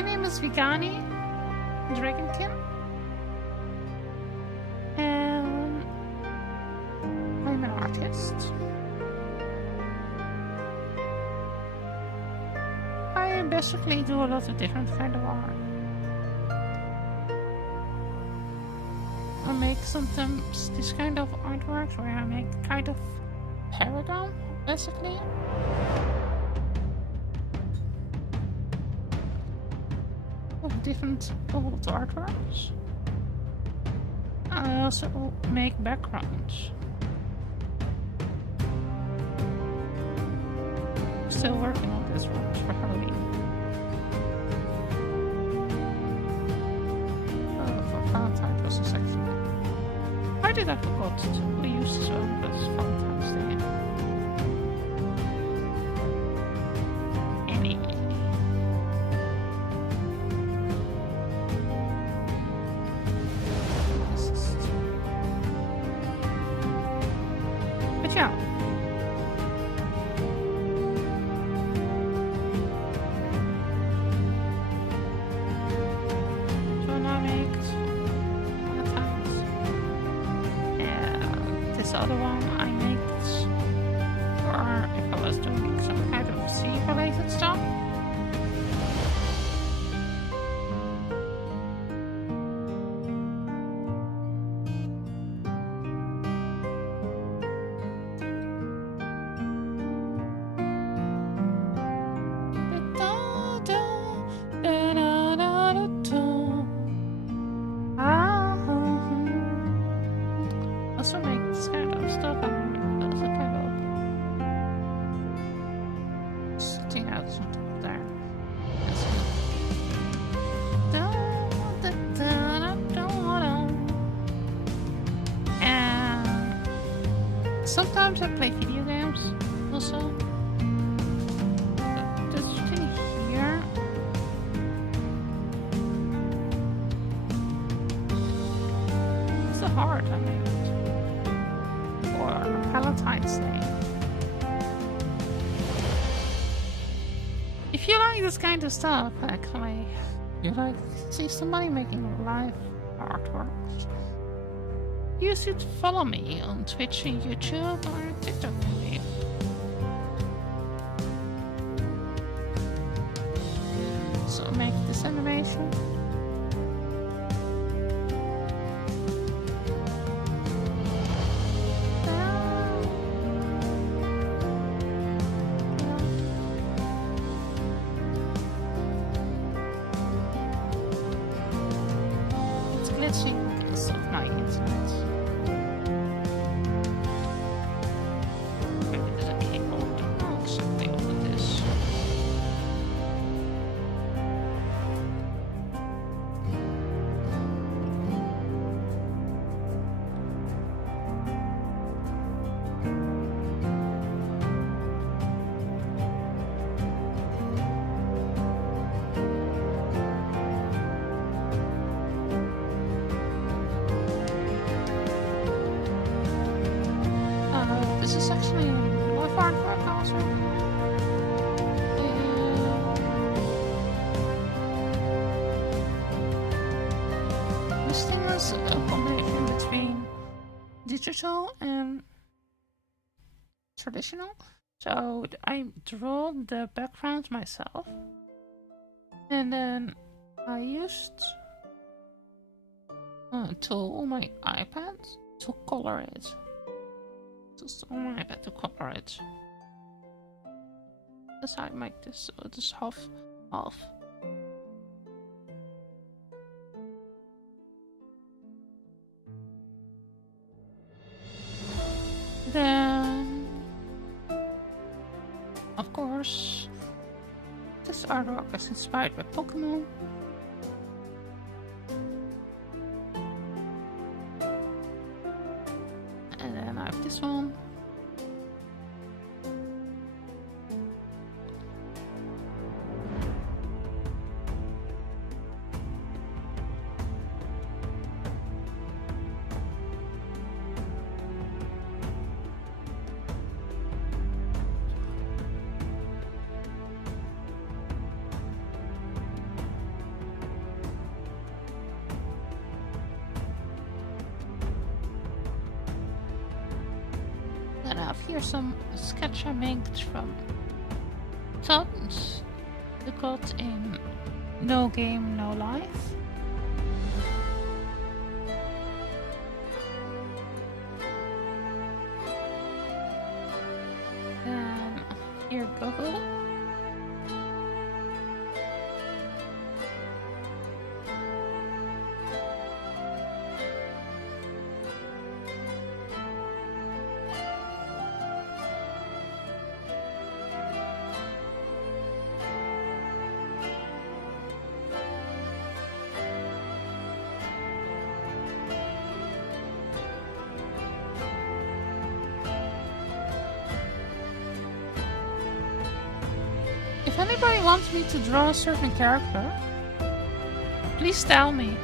My name is Vigani Dragonkin, and I'm an artist. I basically do a lot of different kind of art. I make sometimes this kind of artworks where I make kind of paragon, basically. Of different old artworks. I also make backgrounds. Still working on this one for Halloween. For Valentine's was a section. Why did I forgot to use this one as Valentine's Day? Anyway. But yeah. This other one I made for if I was doing some kind of sea related stuff. Also make this kind of stuff and also kind of sitting out on top of there. And sometimes I play video games also. But this thing here is the heart I made. Valentine's Day. If you like this kind of stuff, actually, you like to see somebody making live artworks, you should follow me on Twitch and YouTube or TikTok maybe. So make this animation. Glitching of my internet. Maybe there's a keyboard. Oh, something over this. This is actually live artwork also. This thing is a combination between digital and traditional. So I draw the background myself, and then I used a tool on my iPad to color it. Just on my iPad to color it. That's how I make this. So this half. Then, of course, this artwork is inspired by Pokemon. And then I have this one. have here some sketch I made from Tons. The got in No Game, No Life. Then here Google. If anybody wants me to draw a certain character, please tell me.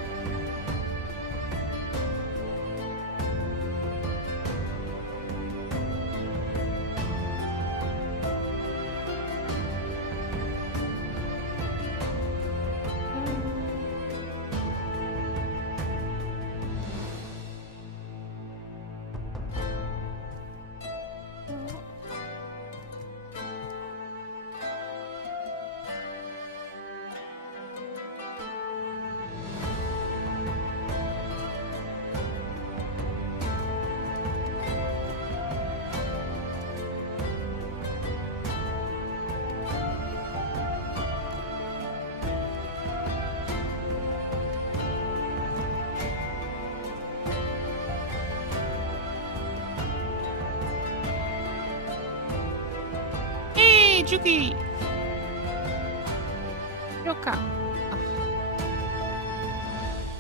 Hey, Juki! Yoka.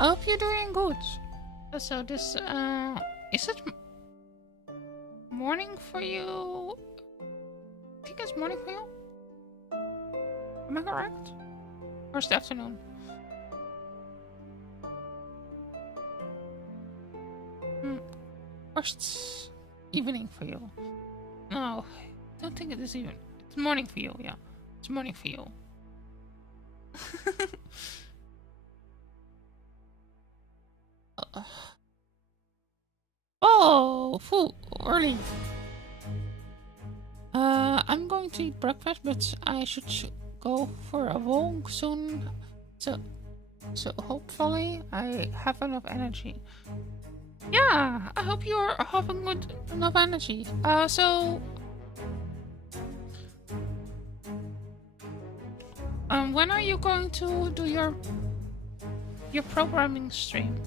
I hope you're doing good. So this, is it morning for you? I think it's morning for you? Am I correct? Or is it afternoon? Or it's evening for you? No, I don't think it is even. It's morning for you, yeah. It's morning for you. Oh, full early. I'm going to eat breakfast, but I should go for a walk soon. So hopefully I have enough energy. Yeah, I hope you're having good enough energy. When are you going to do your programming stream?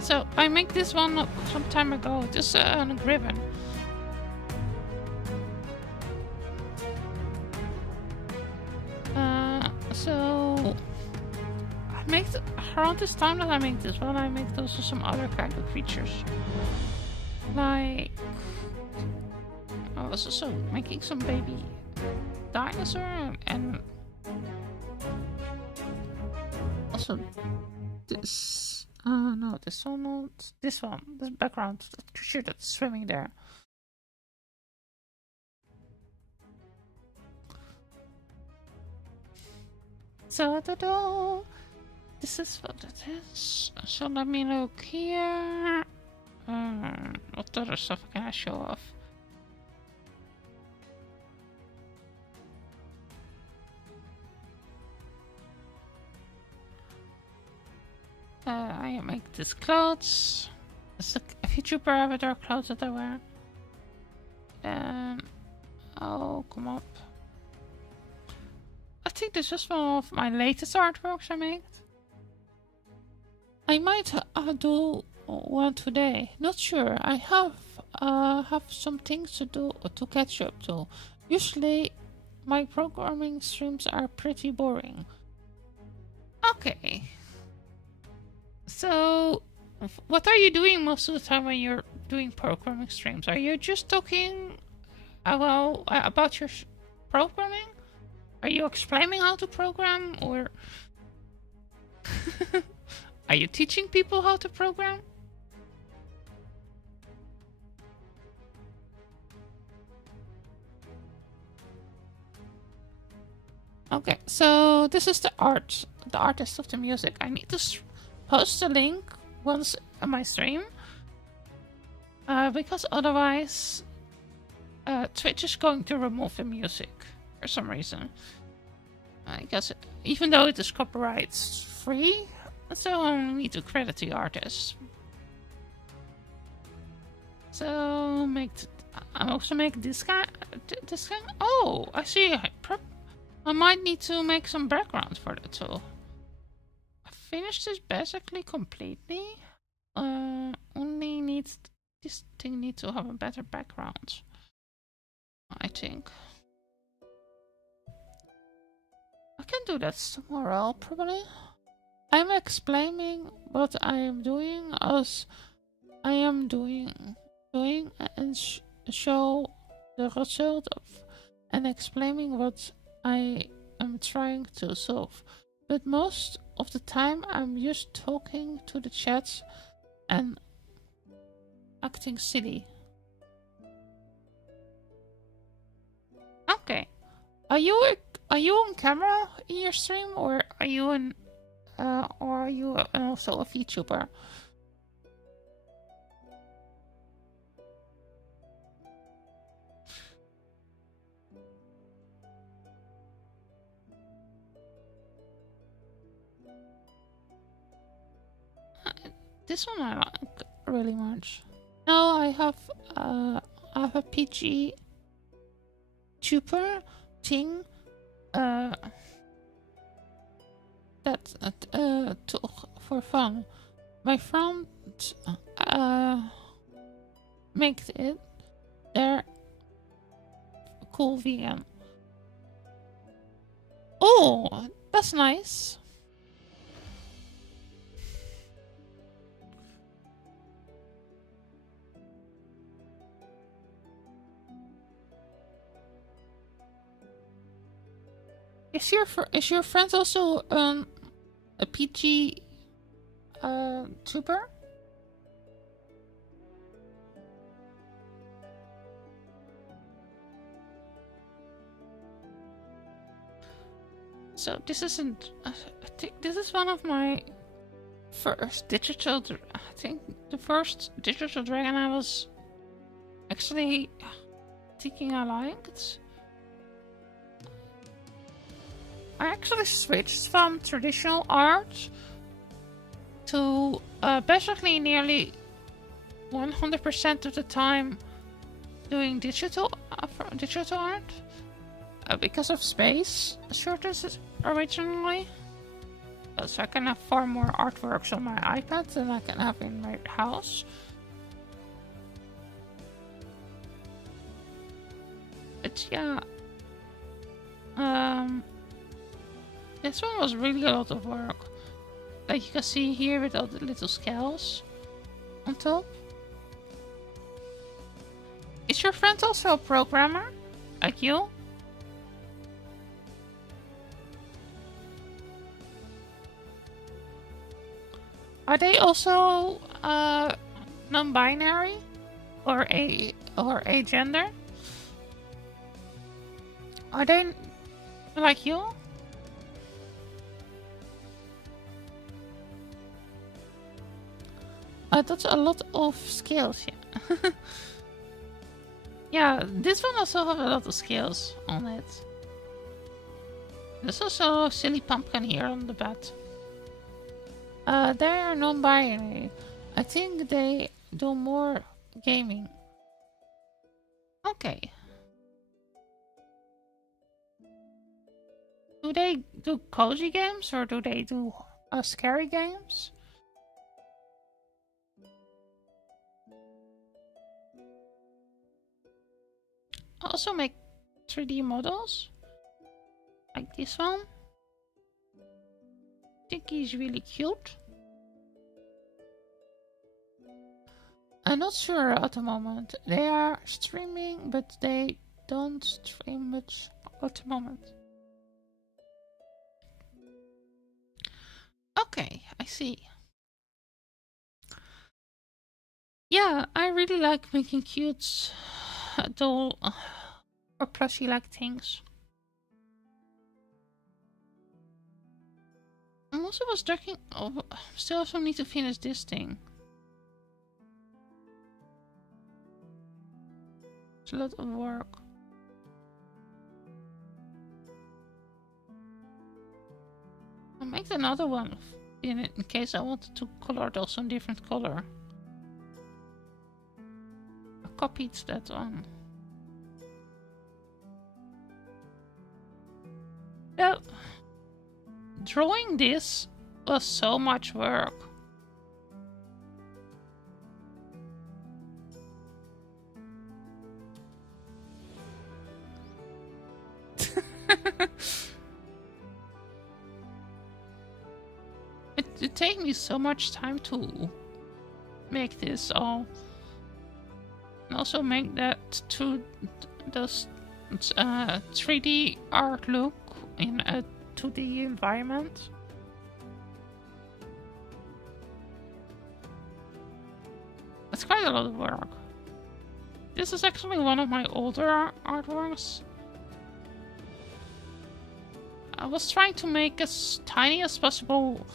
So I make this one some time ago, just on a ribbon. So I make around this time that I make this one, I make also some other kind of creatures. Like I was also making some baby dinosaur and also this. No, this one, not this one. This background, the creature that's swimming there. So this is what it is. So let me look here. What other stuff can I show off? I make these clothes. It's a VTuber avatar clothes that I wear. Oh, come up. I think this is one of my latest artworks I made. I might do one today. Not sure. I have some things to do to catch up to. Usually, my programming streams are pretty boring. Okay. So, what are you doing most of the time when you're doing programming streams? Are you just talking about your programming? Are you explaining how to program, or Are you teaching people how to program? Okay, so this is the artist of the music. I need to post a link once on my stream, because otherwise Twitch is going to remove the music for some reason. I guess even though it is copyright free, so I need to credit the artist. So I also make this guy. Oh, I see. I might need to make some background for that too. I finished this basically completely. Only needs this thing needs to have a better background, I think. I can do that tomorrow probably. I'm explaining what I am doing as I am doing and show the result of and explaining what I am trying to solve. But most of the time I'm just talking to the chat and acting silly. Okay. Are you on camera in your stream, or are you also a VTuber? This one I like really much. No, I have a PG tuber thing for fun. My friend makes it. They're cool vegan. Oh, that's nice. Is your friend also a PG tuber? So this isn't. I think this is one of my first digital. I think the first digital dragon I was actually thinking I liked. I actually switched from traditional art to basically nearly 100% of the time doing digital art because of space shortages originally. So I can have far more artworks on my iPad than I can have in my house. But yeah, this one was really a lot of work. Like you can see here with all the little scales on top. Is your friend also a programmer? Like you? Are they also non-binary or a gender? Are they like you? That's a lot of skills, yeah. Yeah, this one also have a lot of skills on it. There's also a silly pumpkin here on the bed. They are non-binary. I think they do more gaming. Okay. Do they do cozy games or do they do scary games? I also make 3D models. Like this one. I think he's really cute. I'm not sure at the moment. They are streaming, but they don't stream much at the moment. Okay, I see. Yeah, I really like making cute doll or plushie like things. I also was checking. Oh, still also need to finish this thing. It's a lot of work. I made another one in case I wanted to color it also in different color. I copied that one. Yeah, drawing this was so much work. It takes me so much time to make this all, and also make that to those 3D art look in a 2D environment. It's quite a lot of work. This is actually one of my older artworks. I was trying to make as tiny as possible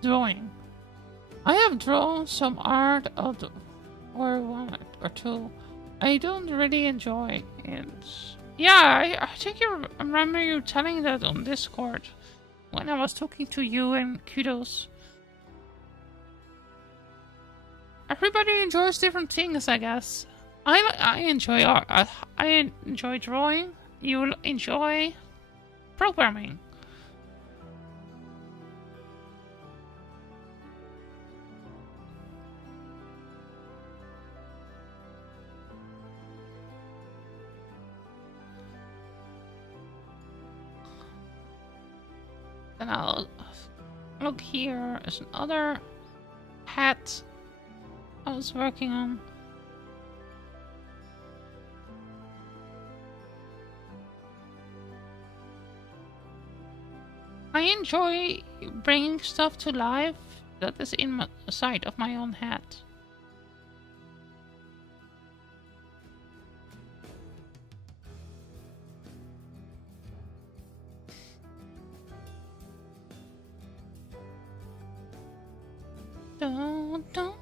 drawing. I have drawn some art of or one or two. I don't really enjoy it. Yeah, I think you remember you telling that on Discord when I was talking to you and Kudos. Everybody enjoys different things, I guess. I enjoy art. I enjoy drawing. You'll enjoy programming. Then I'll look here as another hat I was working on. I enjoy bringing stuff to life that is inside of my own head. Dun, dun.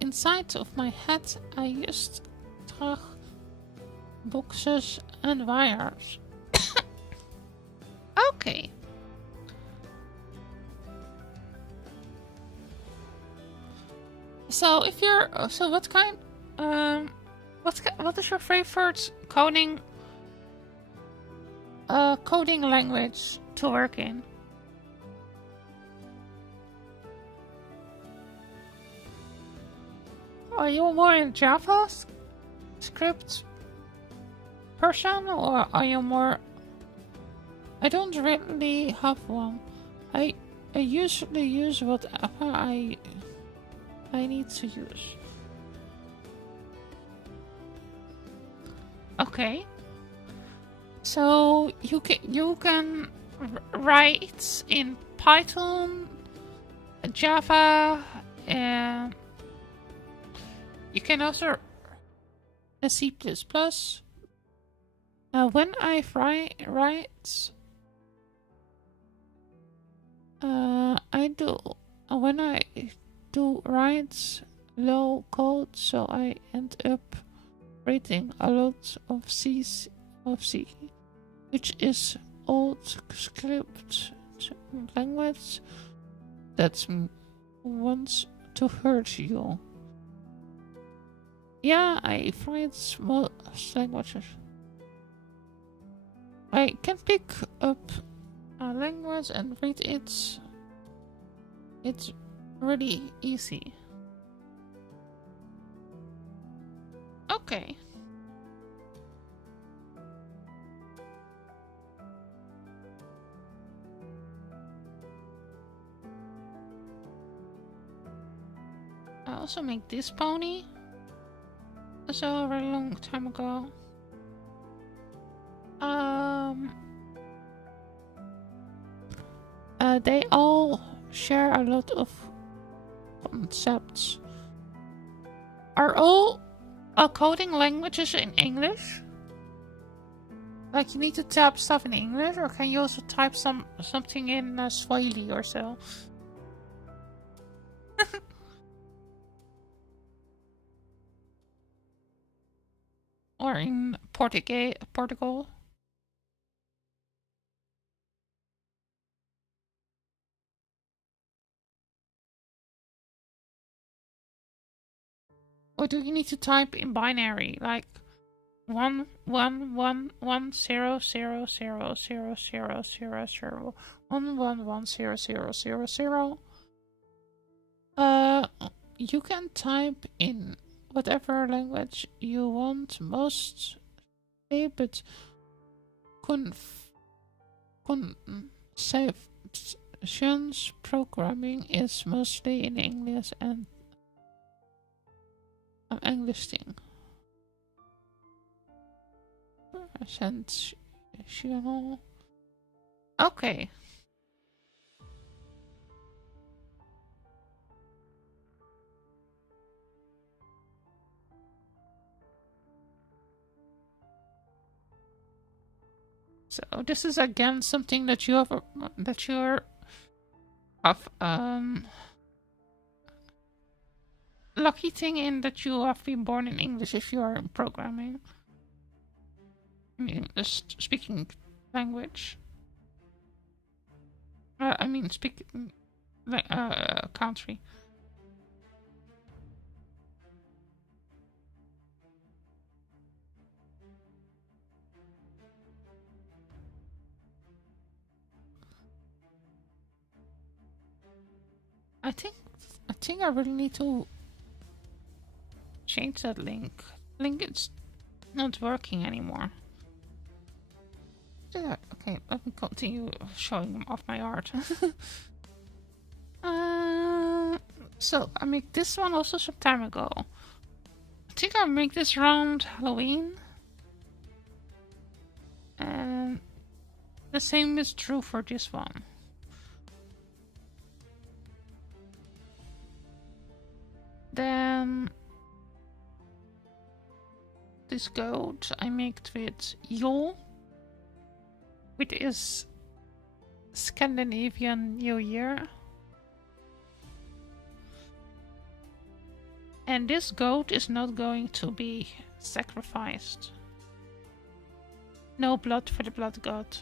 Inside of my head, I used drag boxes and wires. Okay. So if you're what kind what is your favorite coding language to work in? Are you more in JavaScript person, or are you more? I don't really have one. I usually use whatever I need to use. Okay. So you can write in Python, Java, you can also C++. When I write, I do write low code, so I end up writing a lot of C, which is old script language that wants to hurt you. Yeah, I find small languages. I can pick up a language and read it. It's really easy. Okay. also make this pony. So a very long time ago. Um, they all share a lot of concepts. Are all coding languages in English? Like you need to type stuff in English, or can you also type something in Swahili or so? Or in Portugal? Or do you need to type in binary, like 11110000000 1110000? You can type in whatever language you want mostly, but conceptions programming is mostly in English and English thing. Sensational. Okay. So this is again something that you have lucky thing in that you have been born in English if you are in programming. I mean, speaking language. I mean, speaking country. I think I really need to change that link. Link is not working anymore. Okay, let me continue showing off my art. So I made this one also some time ago. I think I made this around Halloween. And the same is true for this one. Then this goat I made with Yule, which is Scandinavian New Year. And this goat is not going to be sacrificed. No blood for the blood god.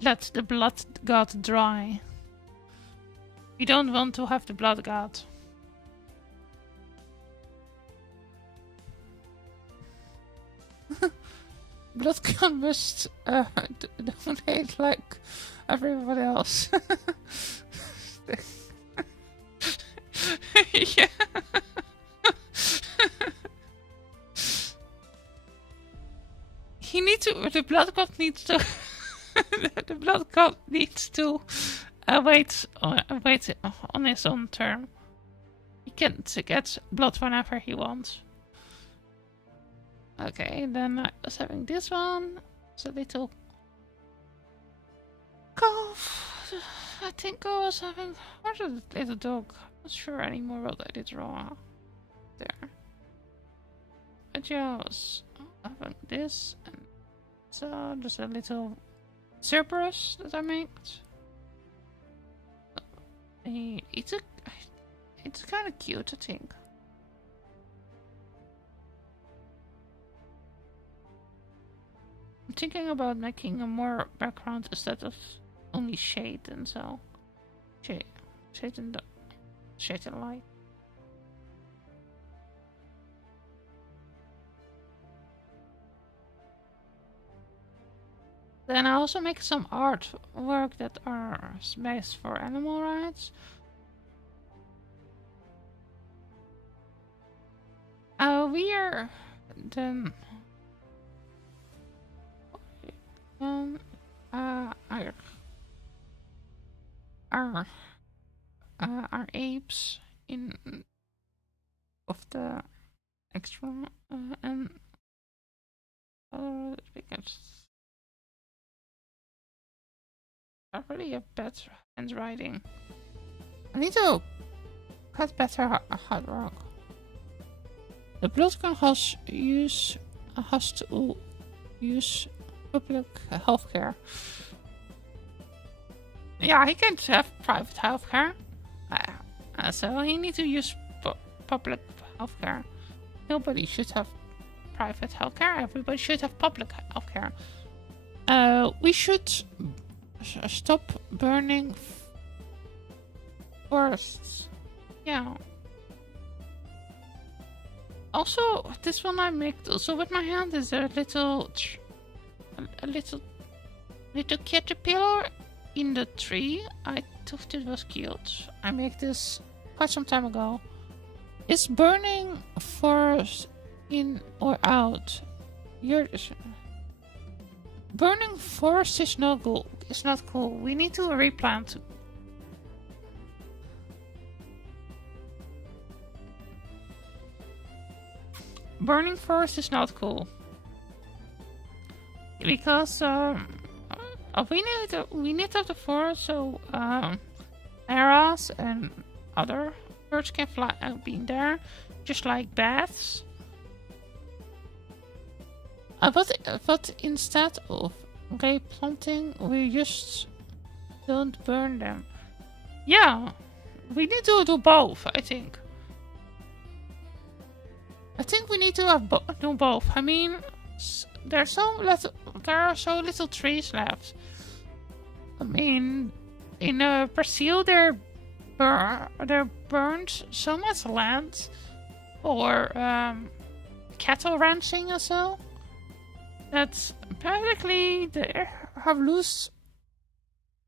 Let the blood god dry. We don't want to have the blood god. Blood god must donate like everybody else. Yeah. The blood god needs to the blood god needs to wait on his own turn. He can get blood whenever he wants. Okay, then I was having this one. It's a little calf. I think I was having... Where's the little dog? I'm not sure anymore what I did wrong. There. But yeah, I was having this. And so there's a little Cerberus that I made. It's kind of cute, I think. I'm thinking about making a more background instead of only shade and so. Shade and light. Then I also make some artwork that are based for animal rights. We are then our apes in of the extra and because I really have bad handwriting. I need to cut better hard work. The political has to use public healthcare. Yeah, he can't have private healthcare. So he needs to use public healthcare. Nobody should have private healthcare. Everybody should have public healthcare. We should stop burning forests. Yeah. Also, this one I made also with my hand is a little caterpillar in the tree. I thought it was cute. I made this quite some time ago. Is burning forest in or out? Burning forest is not cool. It's not cool. We need to replant. Burning forest is not cool because we need of the forest so arrows and other birds can fly out being there, just like bats. But instead of replanting, we just don't burn them. Yeah, we need to do both. I think we need to do both. I mean, there are so little trees left. I mean, in Brazil, they're burned so much land for cattle ranching or so that practically they have lost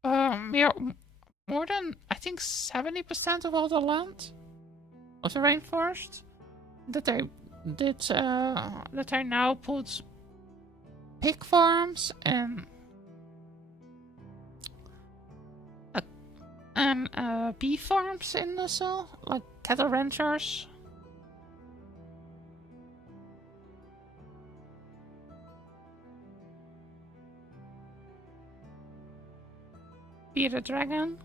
more than I think 70% of all the land of the rainforest that I now put pig farms and bee farms in also, like cattle ranchers. Be the dragon.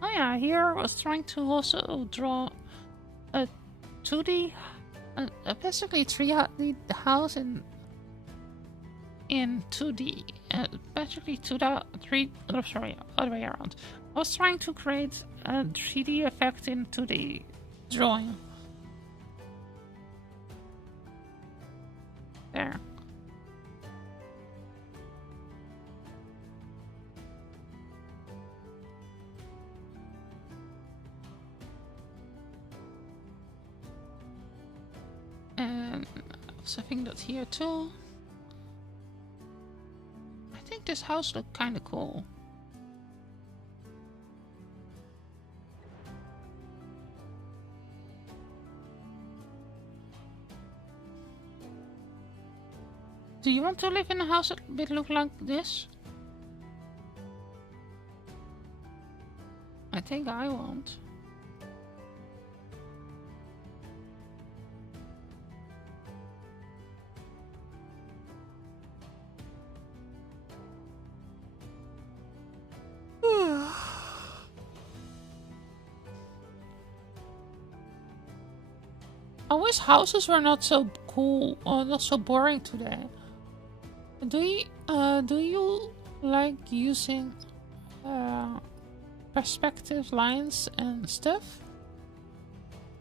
Oh yeah, here I was trying to also draw a 2D, basically 3D house in 2D. Basically other way around. I was trying to create a 3D effect in 2D drawing. There. And I think that here too. I think this house looked kind of cool. Do you want to live in a house that would look like this? I think I won't. I wish houses were not so cool or not so boring today. Do you like using perspective lines and stuff?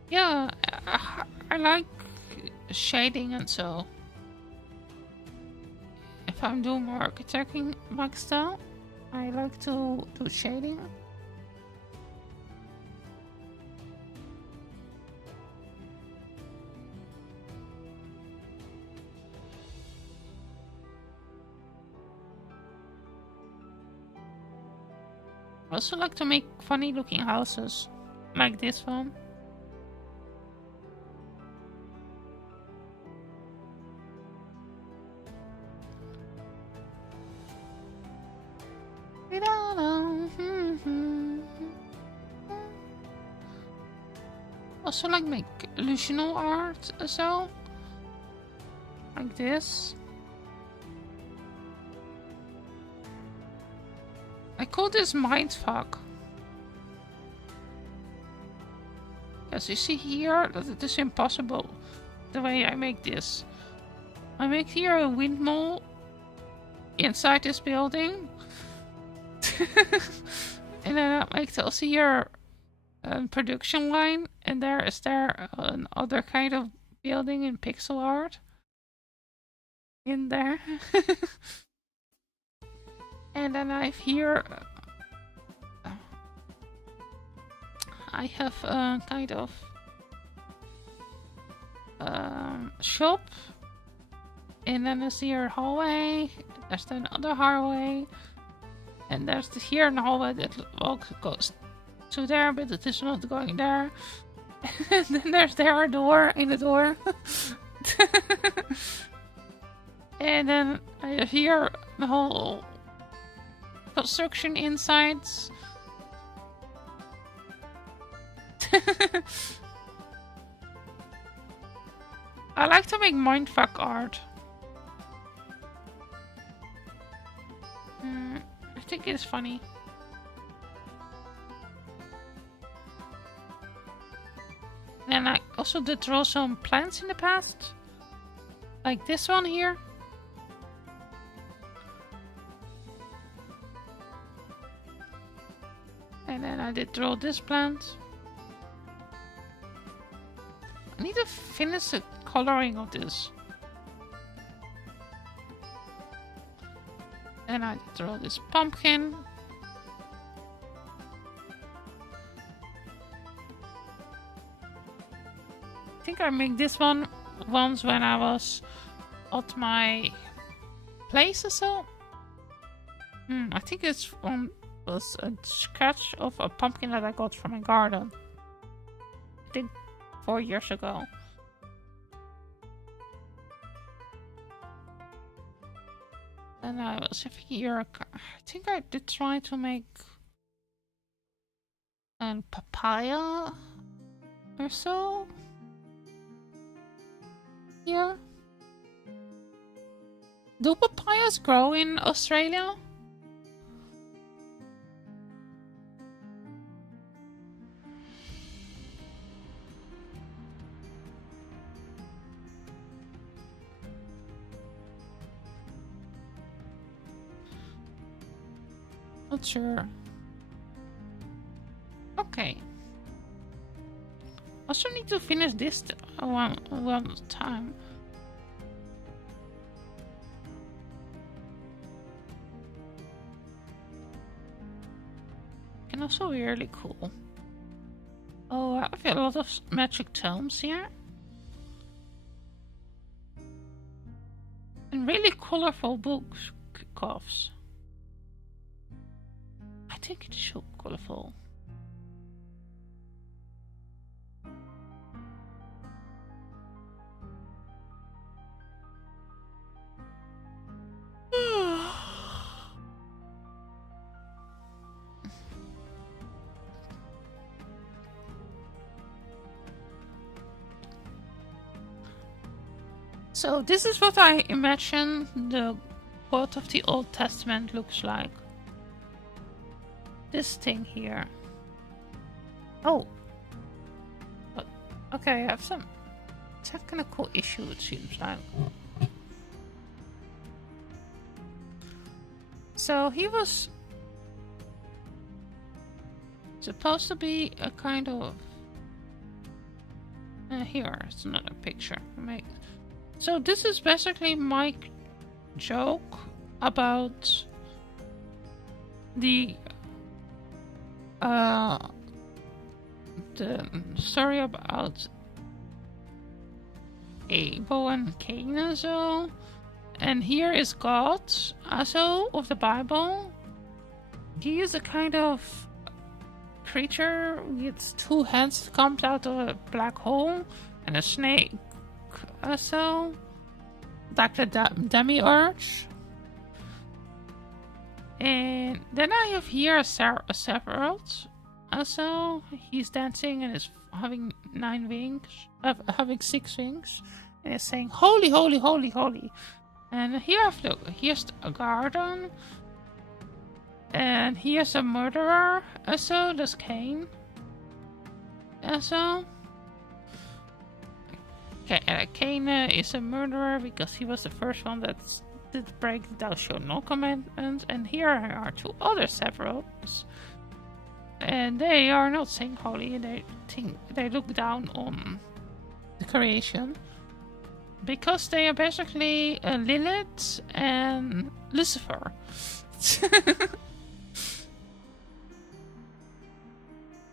Yeah, I like shading and so. if I'm doing more architecting like style, I like to do shading. I also like to make funny looking houses, like this one. Also like make illusional art as well. Like this. I call this mindfuck. As you see here, that it is impossible the way I make this. I make here a windmill inside this building. And then I make also here a production line, and there is another kind of building in pixel art in there. And then I have here I have a kind of shop, and then there's here a hallway, there's then another hallway, and there's here in the hallway that goes to there, but it is not going there. And then there's there a door in the door. And then I have here the whole construction insides. I like to make mindfuck art. I think it's funny. And I also did draw some plants in the past. Like this one here. And then I did draw this plant. I need to finish the coloring of this. And I did draw this pumpkin. I think I made this one once when I was at my place or so. I think it's one was a sketch of a pumpkin that I got from my garden. I think 4 years ago. And I was here. I think I did try to make a papaya or so. Yeah. Do papayas grow in Australia? Not sure. Okay. Also need to finish this one time. And also really cool. Oh, I have a lot of magic tomes here. And really colorful books, cuffs. I think it's so colorful. So this is what I imagine the God of the Old Testament looks like. This thing here. Oh. But, okay, I have some technical issue, it seems like. So he was supposed to be a kind of... here's another picture. So this is basically my joke about the story about Abel and Cain and so. And here is God also of the Bible. He is a kind of creature with two hands that comes out of a black hole and a snake also. Like the demiurge. And then I have here a Sephiroth. Also, he's dancing and is having 9 wings, having 6 wings, and is saying "Holy, holy, holy, holy." And here's a garden, and here's a murderer. Also, there's Cain. Also, Cain is a murderer because he was the first one that did break the "Thou shalt not" commandment. And here are 2 other Sephiroths. And they are not saying holy, and they look down on the creation. Because they are basically Lilith and Lucifer.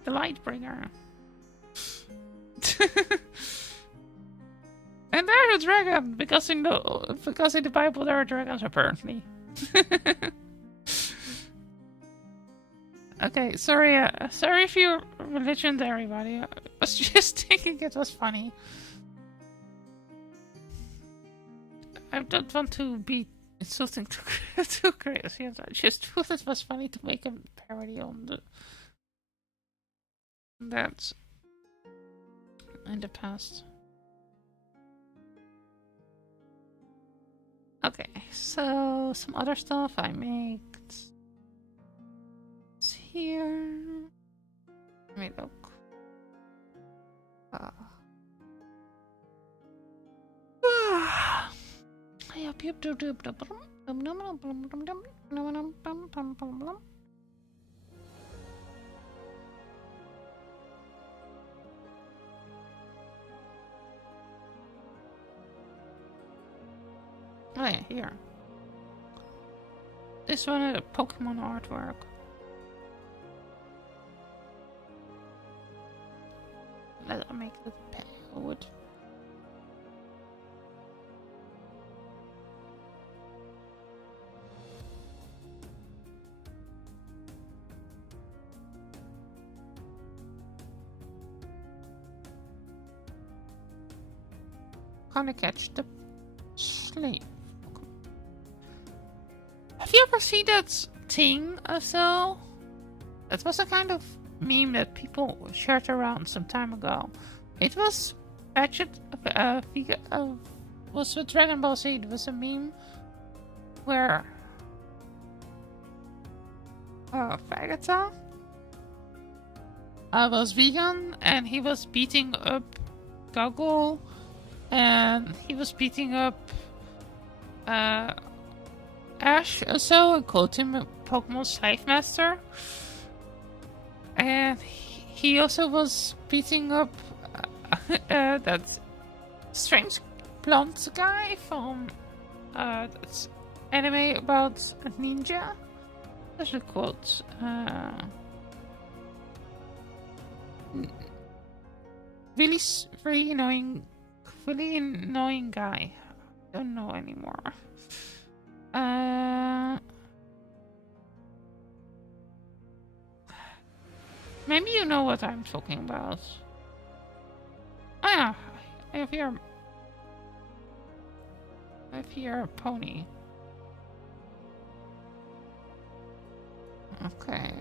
The Lightbringer. And there's a dragon, because in the Bible there are dragons apparently. Okay, sorry if you're religion there, everybody. I was just thinking it was funny. I don't want to be insulting too crazy. I just thought it was funny to make a parody on that in the past. Okay, so some other stuff I made. It's here. Let me look. Oh yeah, here. This one is a Pokemon artwork. Let's make the wood. Gonna catch the sleep. Have you ever seen that thing also? It was a kind of meme that people shared around some time ago. It was was with Dragon Ball Z. It was a meme where Vegeta was vegan and he was beating up Goggle, and he was beating up Ash also, and called him a Pokemon Slave Master. And he also was beating up that strange blonde guy from that anime about a ninja. That's a quote. Really annoying guy. Don't know anymore. Maybe you know what I'm talking about. Oh yeah, I have here a pony. Okay.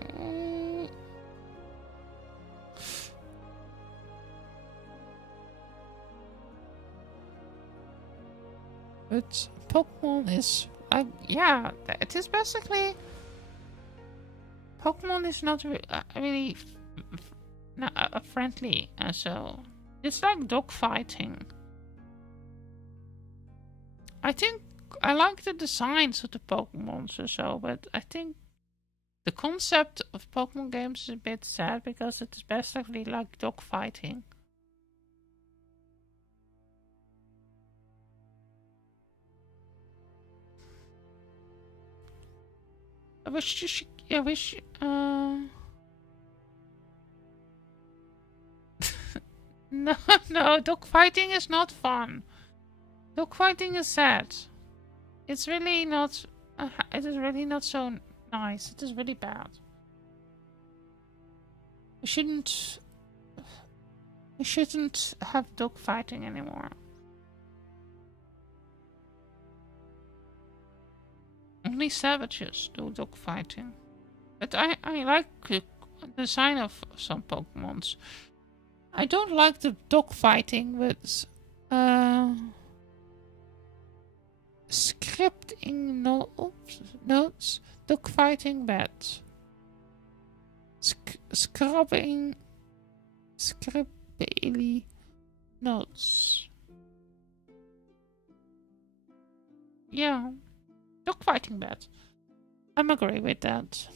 But Pokemon is, yeah, it is basically. Pokemon is not really friendly, so it's like dog fighting. I think I like the designs of the Pokemon or so, but I think the concept of Pokemon games is a bit sad because it is basically like dog fighting. I wish you should. I wish. No, no. Dog fighting is not fun. Dog fighting is sad. It's really not. It is really not so nice. It is really bad. We shouldn't. We shouldn't have dog fighting anymore. Only savages do dog fighting. But I like the design of some Pokemons. I don't like the dog fighting with scripting notes. Dog fighting bad. Scrubbing scribbly notes. Yeah. Dog fighting bad. I'm agree with that.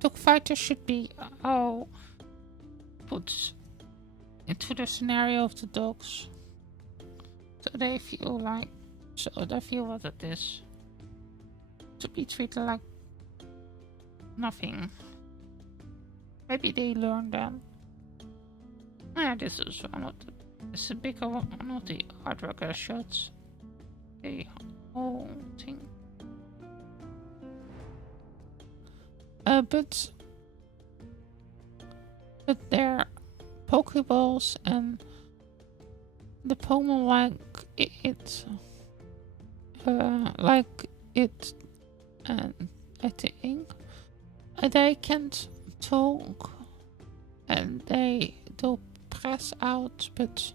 Dog fighters should be put into the scenario of the dogs, so they feel what it is to be treated like nothing. Maybe they learn that. Yeah, this is a bigger one of the artwork I showed. The whole thing. But their Pokeballs and the Pokemon like it, and I think they can't talk and they do press out, but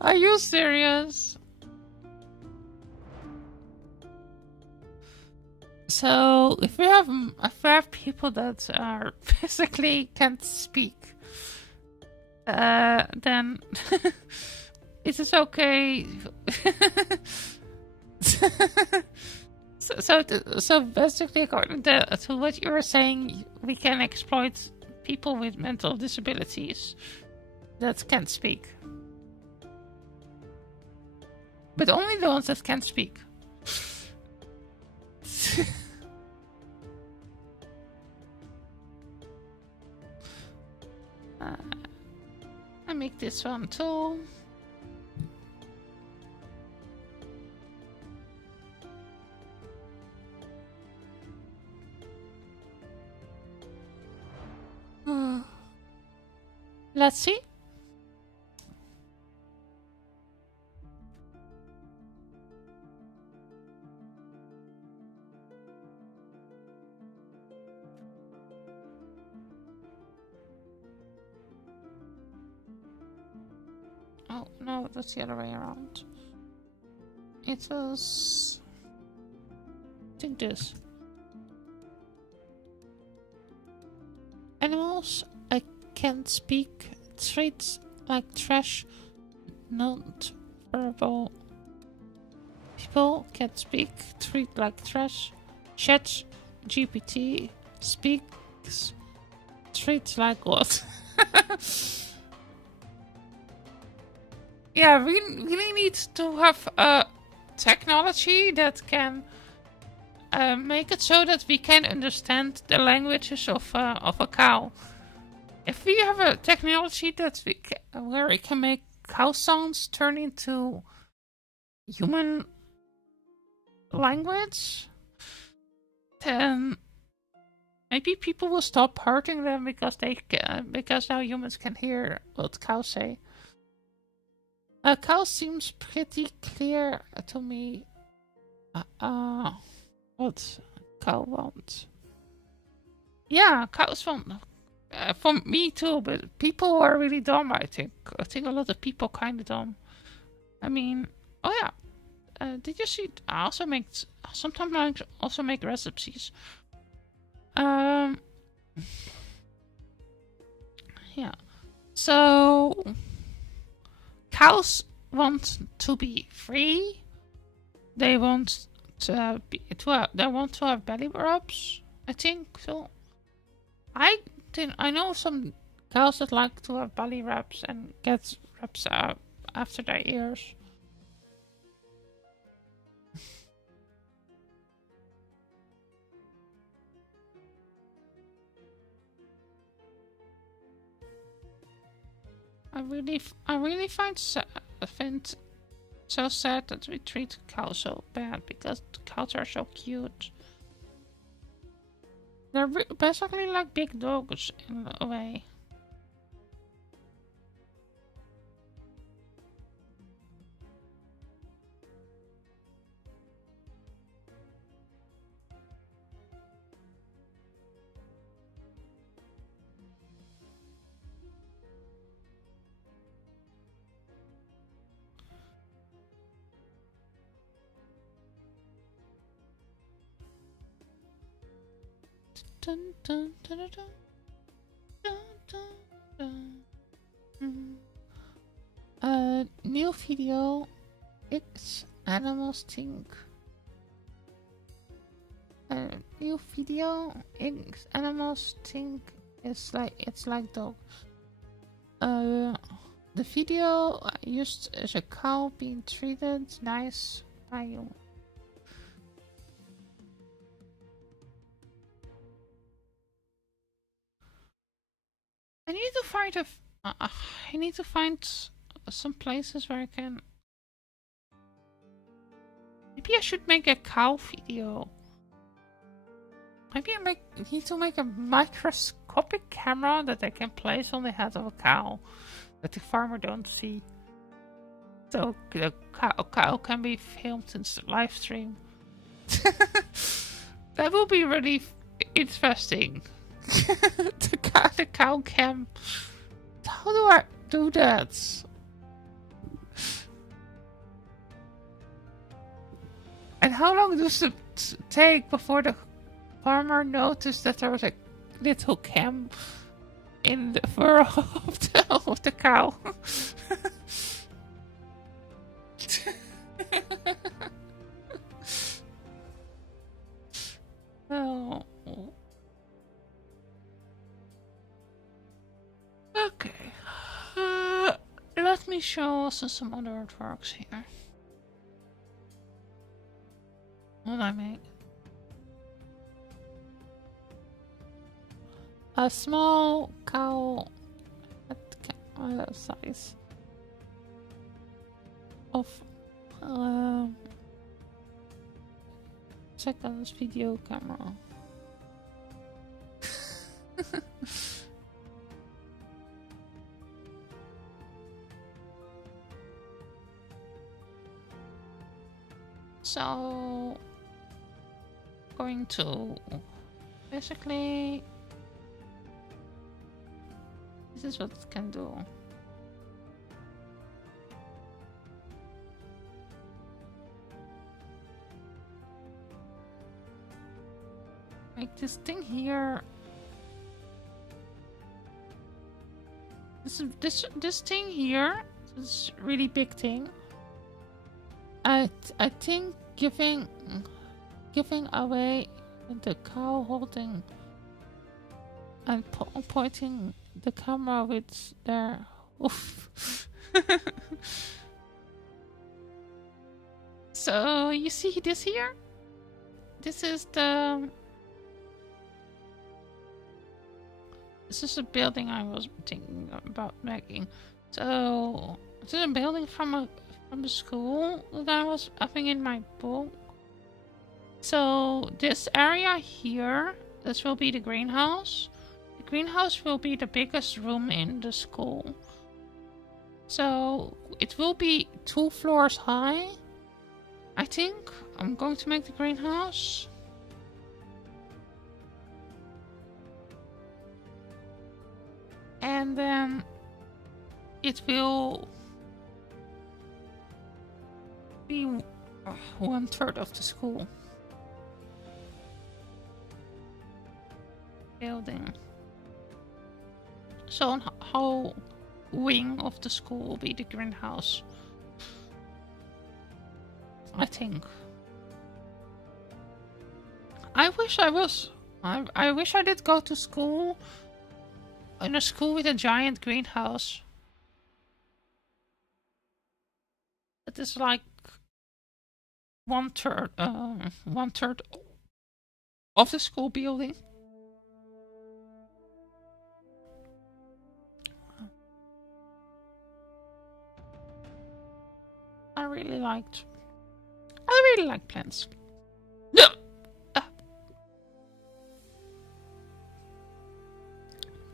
are you serious? So if we have people that are physically can't speak, then it is okay. So basically, according to what you were saying, we can exploit people with mental disabilities that can't speak, but only the ones that can speak. I make this one too. Let's see. Oh, no, that's the other way around. It was... I think this. Animals I can't speak, treat like trash, not verbal. People can't speak, treat like trash. Chat GPT speaks, treat like what? Yeah, we really need to have a technology that can make it so that we can understand the languages of a cow. If we have a technology that where we can make cow sounds turn into human language, then maybe people will stop hurting them because now humans can hear what cows say. Cow seems pretty clear to me. What cow wants? Yeah, cows want. For me too, but people are really dumb. I think a lot of people kind of dumb. I mean, oh yeah. Did you see? I also sometimes I also make recipes. Yeah. So cows want to be free, they want they want to have belly rubs. I think so. I know some cows that like to have belly rubs and get rubs out after their ears. I really find so sad that we treat cows so bad because cows are so cute. They're basically like big dogs in a way. Dun, dun, dun, dun, dun, dun, dun. New video. X animals think. New video. X animals think it's like dogs. The video used as a cow being treated nice by you. I need to find some places where I can. Maybe I should make a cow video. Maybe I need to make a microscopic camera that I can place on the head of a cow that the farmer don't see. So the cow can be filmed in live stream. That will be really interesting. The cow cam. How do I do that? And how long does it take before the farmer noticed that there was a little cam in the fur of the cow? Oh. Okay. Let me show also some other artworks here. What I make? A small cow at size of seconds video camera. So, going to basically, this is what it can do. Like this thing here. This thing here, this really big thing. I think giving away the cow holding and pointing the camera with their oof. So you see this here? This is a building I was thinking about making. So this is a building from the school that I was having in my book. So this area here, this will be the greenhouse. The greenhouse will be the biggest room in the school. So it will be 2 floors high. I think I'm going to make the greenhouse. And then it will be 1/3 of the school building. So a whole wing of the school will be the greenhouse, I think. I wish I was. I wish I did go to school. In a school with a giant greenhouse. It is like one third of the school building. I really like plants. No.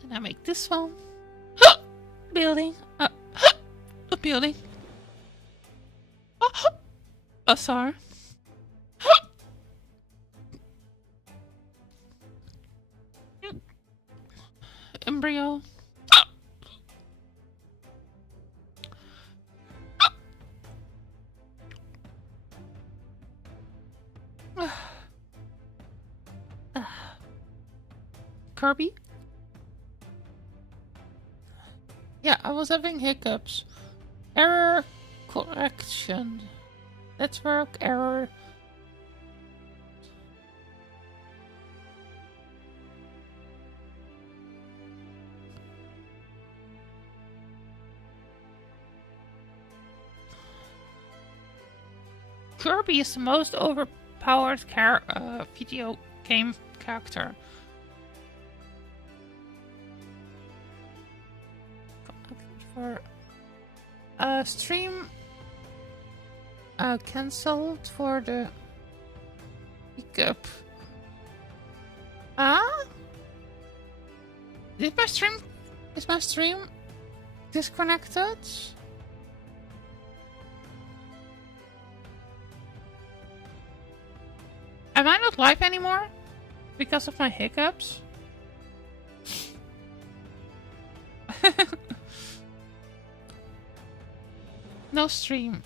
Then I make this one. Building. A building. Oh, sorry. Embryo. Kirby? Yeah, I was having hiccups. Error correction. Network error. Kirby is the most overpowered video game character. For stream cancelled for the hiccup. Is my stream disconnected? Am I not live anymore because of my hiccups? No stream.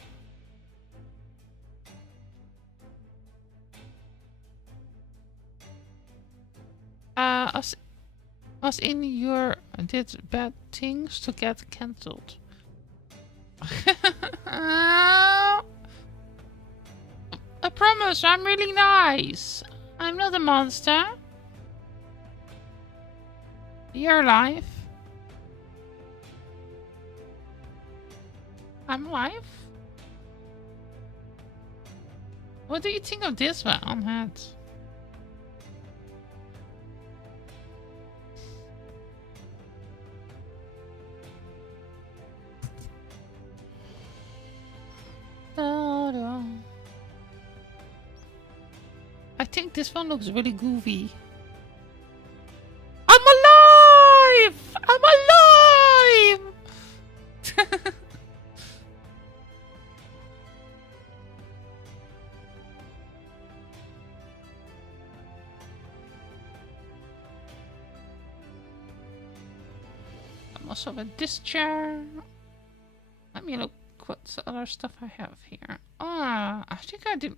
As in your did bad things to get cancelled. I promise, I'm really nice. I'm not a monster. You're alive. I'm alive. What do you think of this one, Hat? I think this one looks really goofy. I'm alive! I'm alive! I'm also with this chair. Let me look what other stuff I have here. I think I did.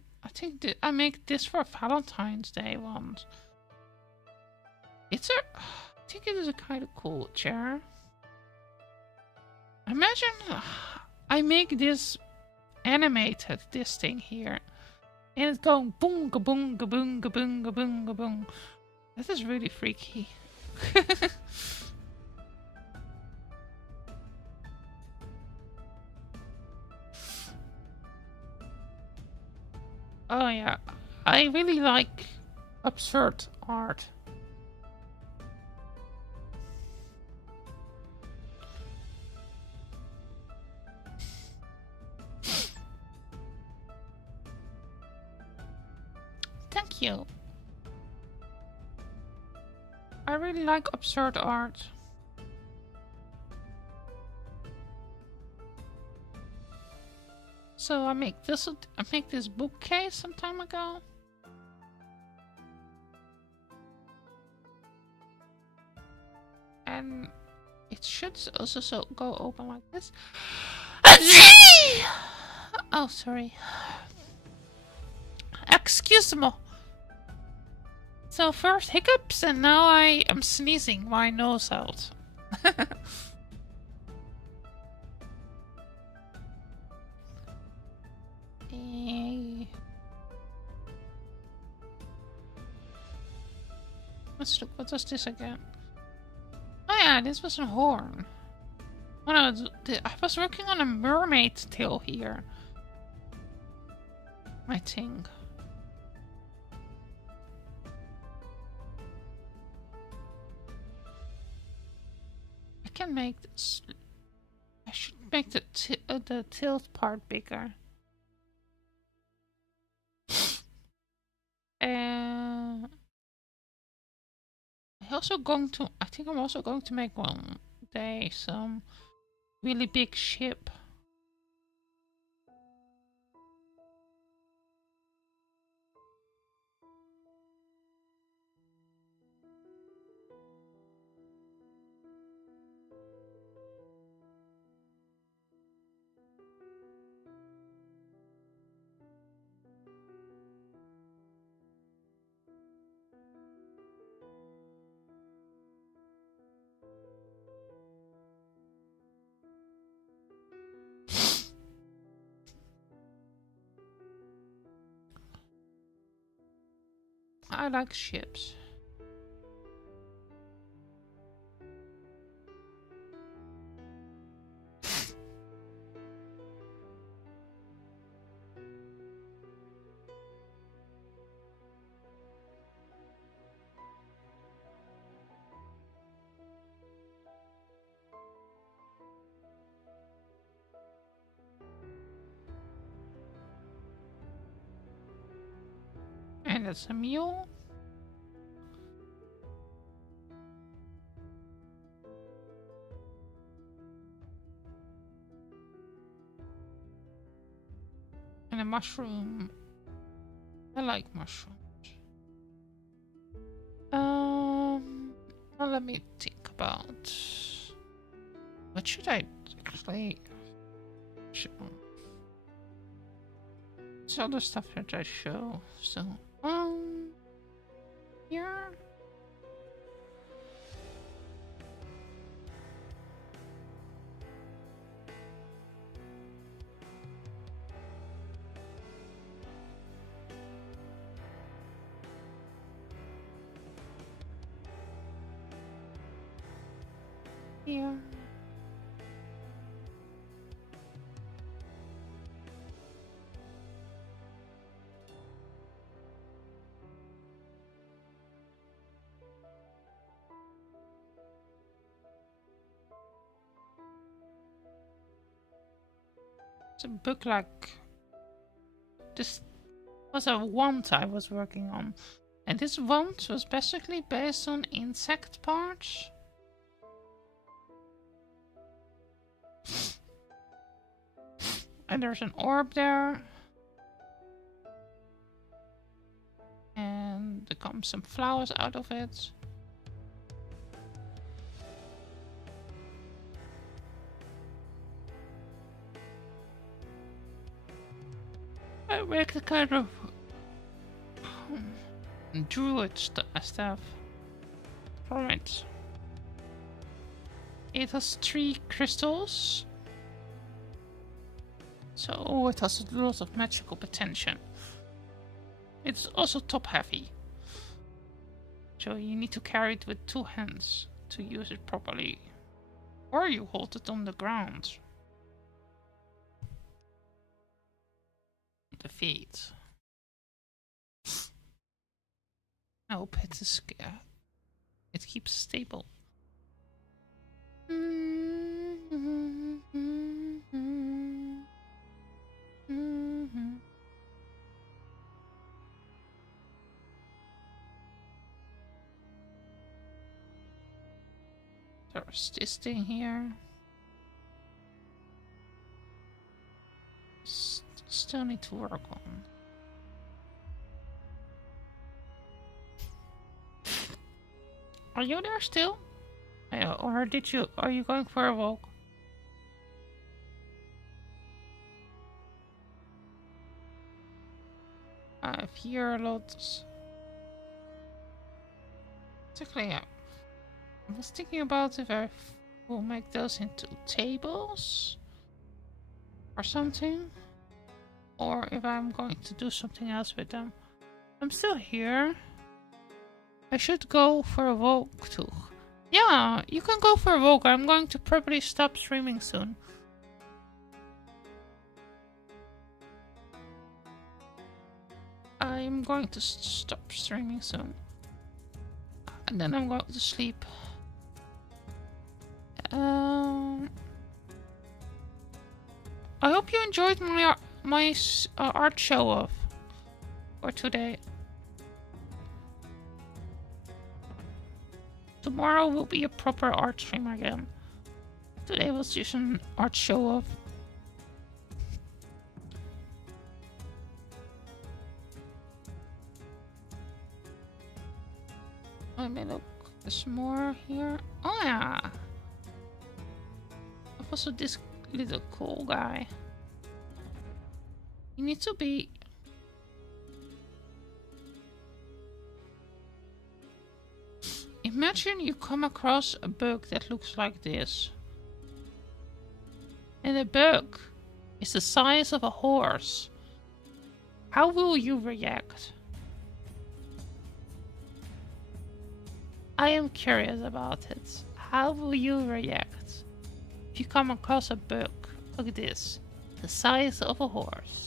I make this for Valentine's Day once. I think it is a kind of cool chair. Imagine I make this animated, this thing here. And it's going boom, ga-boom, ga-boom, ga-boom, ga-boom, ga-boom. That is really freaky. Oh yeah, I really like absurd art. Thank you. I really like absurd art. So I make this bookcase some time ago. And it should also go open like this. Oh, sorry. Excuse me. So first hiccups and now I am sneezing my nose out. Let's look. What does this again? Oh yeah, this was a horn. Oh no, I was working on a mermaid tail here. I think. I can make this. I should make the tilt part bigger. I think I'm also going to make one day some really big ship. I like ships. And it's a mule. And a mushroom. I like mushrooms. Well, let me think about what should I actually show. What's other stuff that I show? So, here. Here. It's a book like this was a wand I was working on, and this wand was basically based on insect parts. And there's an orb there. And there come some flowers out of it. I make the kind of druid stuff from it. It has 3 crystals. So it has a lot of magical potential. It's also top heavy. So you need to carry it with 2 hands to use it properly. Or you hold it on the ground. The feet. I hope it is it keeps stable. There's this thing here. Still need to work on. Are you there still? Or are you going for a walk? I have here lots. Actually, I was thinking about if I will make those into tables or something, or if I'm going to do something else with them. I'm still here. I should go for a walk too. Yeah, you can go for a walk. I'm going to probably stop streaming soon. I'm going to stop streaming soon. And then I'm going to sleep. I hope you enjoyed my art show off for today. Tomorrow will be a proper art stream again. Today was just an art show off. Let me look. There's more here. Oh yeah. Also this little cool guy. You need to be... Imagine you come across a bug that looks like this. And the bug is the size of a horse. How will you react? I am curious about it. How will you react if you come across a bug like this, the size of a horse?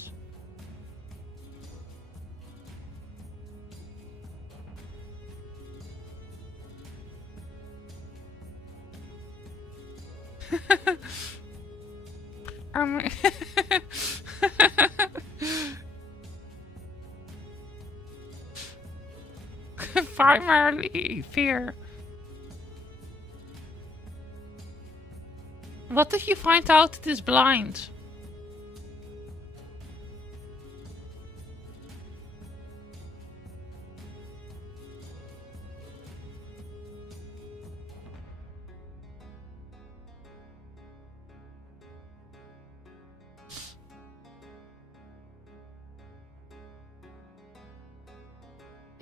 Primarily fear. What if you find out it is blind?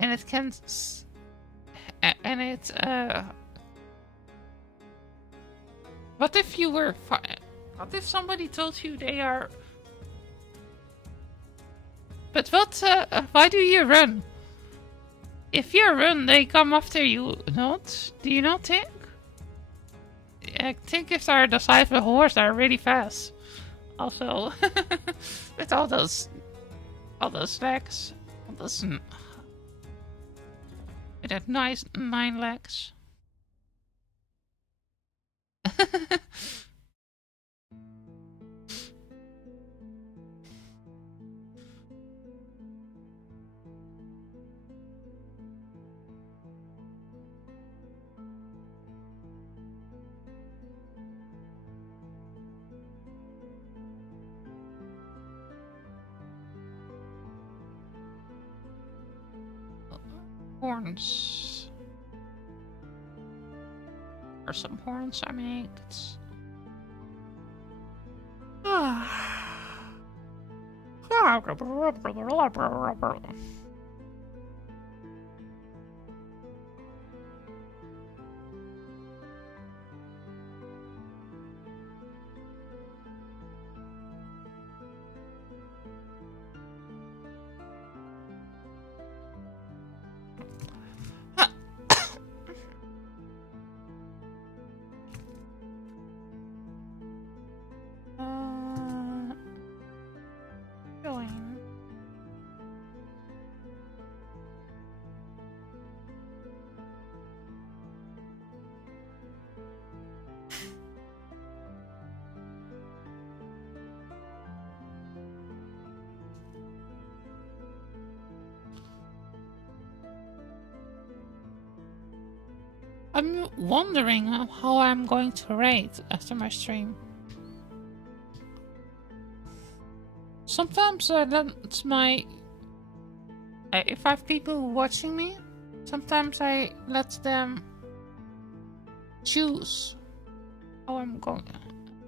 And it can... And it, what if you were... What if somebody told you they are... But what, why do you run? If you run, they come after you, not? Do you not think? I think if they're the size of a horse, they're really fast. Also, with all those legs, all those... With that nice 9 legs. Horns. Or some horns I make. Going. I'm wondering how I'm going to rate after my stream. Sometimes that's my... if I have people watching me, sometimes I let them choose how I'm going.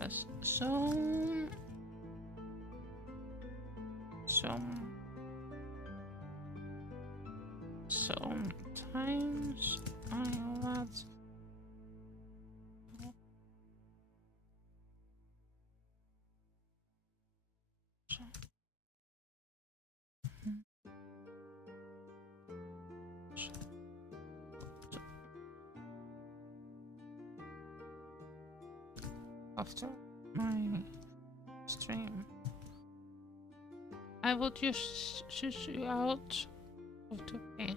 Sometimes I let... after my stream. I will just shoot you out of the way.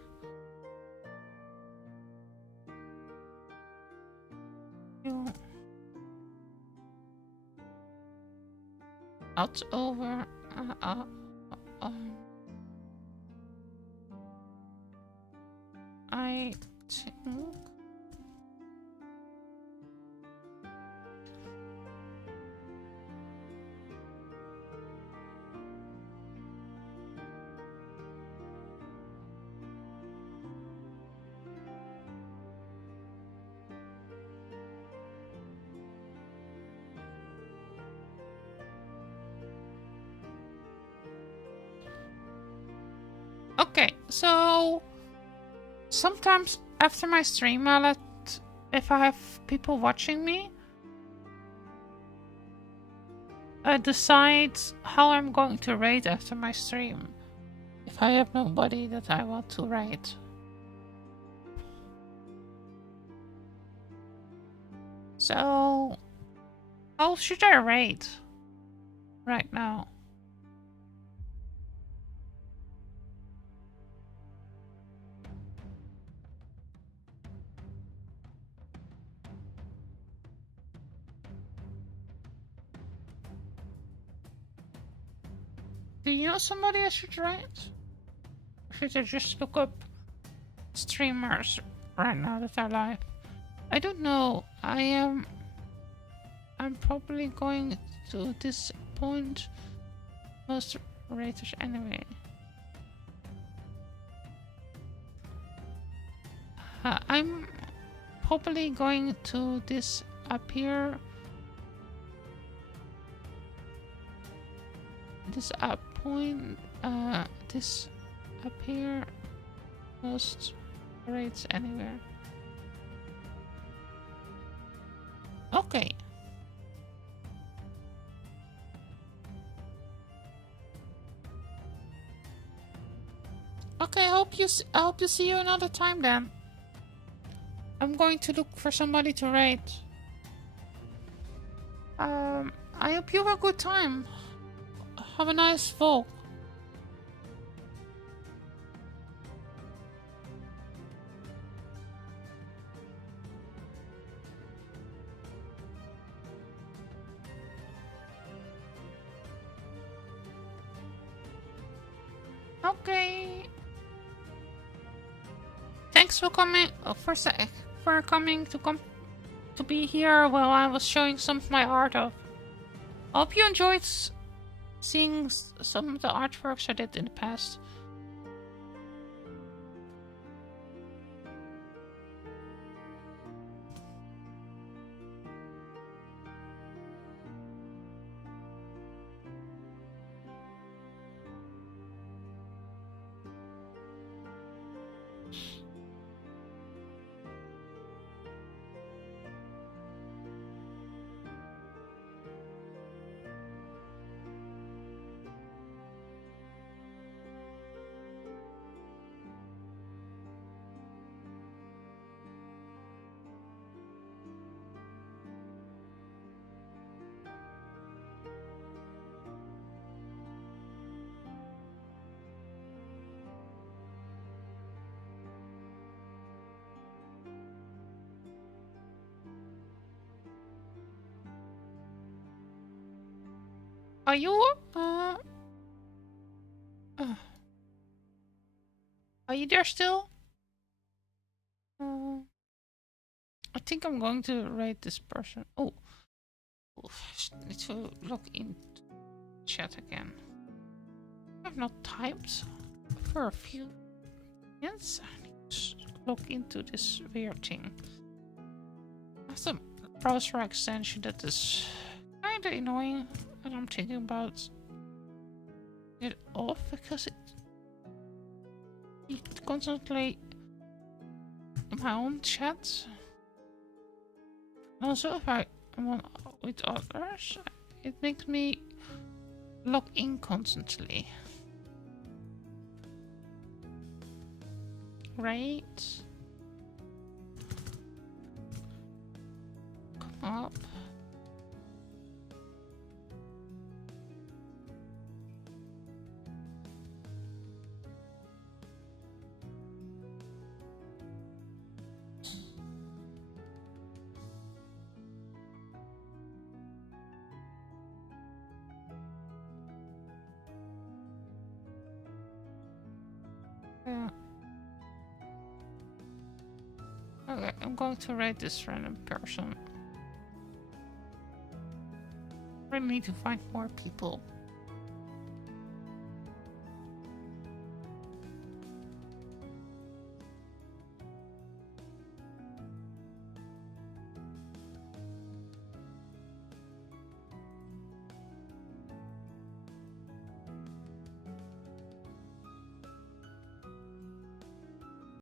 Out over. I think. Okay, so sometimes after my stream, I'll let, if I have people watching me, I decide how I'm going to raid after my stream. If I have nobody that I want to raid. So, how should I raid right now? Do you know somebody I should raid? Or should I just look up streamers right now that are live? I don't know. I'm probably going to disappoint most raiders anyway. I'm probably going to disappear. Disappear most raids anywhere. Okay. Okay, I hope you see you another time then. I'm going to look for somebody to raid. I hope you have a good time. Have a nice fall. Okay. Thanks for coming to be here while I was showing some of my art off. I hope you enjoyed seeing some of the artworks I did in the past. Are you are you there still? I think I'm going to rate this person. Oh, I need to look in chat again. I've not typed for a few minutes. I need to look into this weird thing. That's a browser extension that is kind of annoying, and I'm thinking about it off because it constantly in my own chat. Also, if I'm on with others, it makes me log in constantly. Right? Come up. Yeah. Okay, I'm going to rate this random person. I need to find more people.